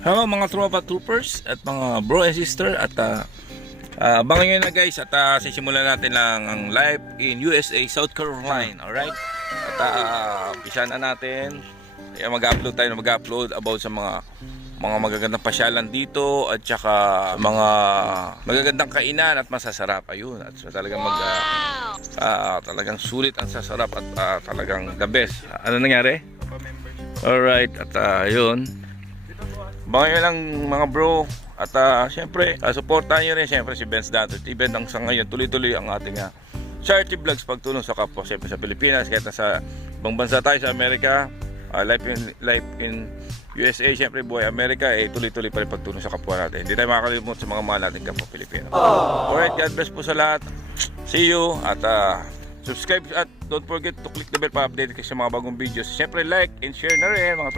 Hello mga tropa troopers at mga bro and sister at abangan nyo na guys at sisimulan natin lang ang live in USA, South Carolina, alright? At umpisa na natin. Mag-upload tayo na mag-upload about sa mga magagandang pasyalan dito at saka mga magagandang kainan at masasarap. Ayun, at so, talagang talagang sulit ang sasarap at talagang the best. Ano nangyari? Alright, at yun. Baka lang mga bro at syempre supportahan nyo rin syempre si Benz Dato event ang sa ngayon tuloy-tuloy ang ating charity vlogs pagtulong sa kapwa syempre sa Pilipinas kahit sa ibang bansa tayo sa Amerika, life in USA syempre buhay Amerika tuloy-tuloy pa rin pagtulong sa kapwa natin. Hindi tayo makakalimut sa mga mahal natin kapwa Pilipino. Alright, God bless po sa lahat. See you at subscribe at don't forget to click the bell para update kayo sa mga bagong videos. Syempre like and share na rin mga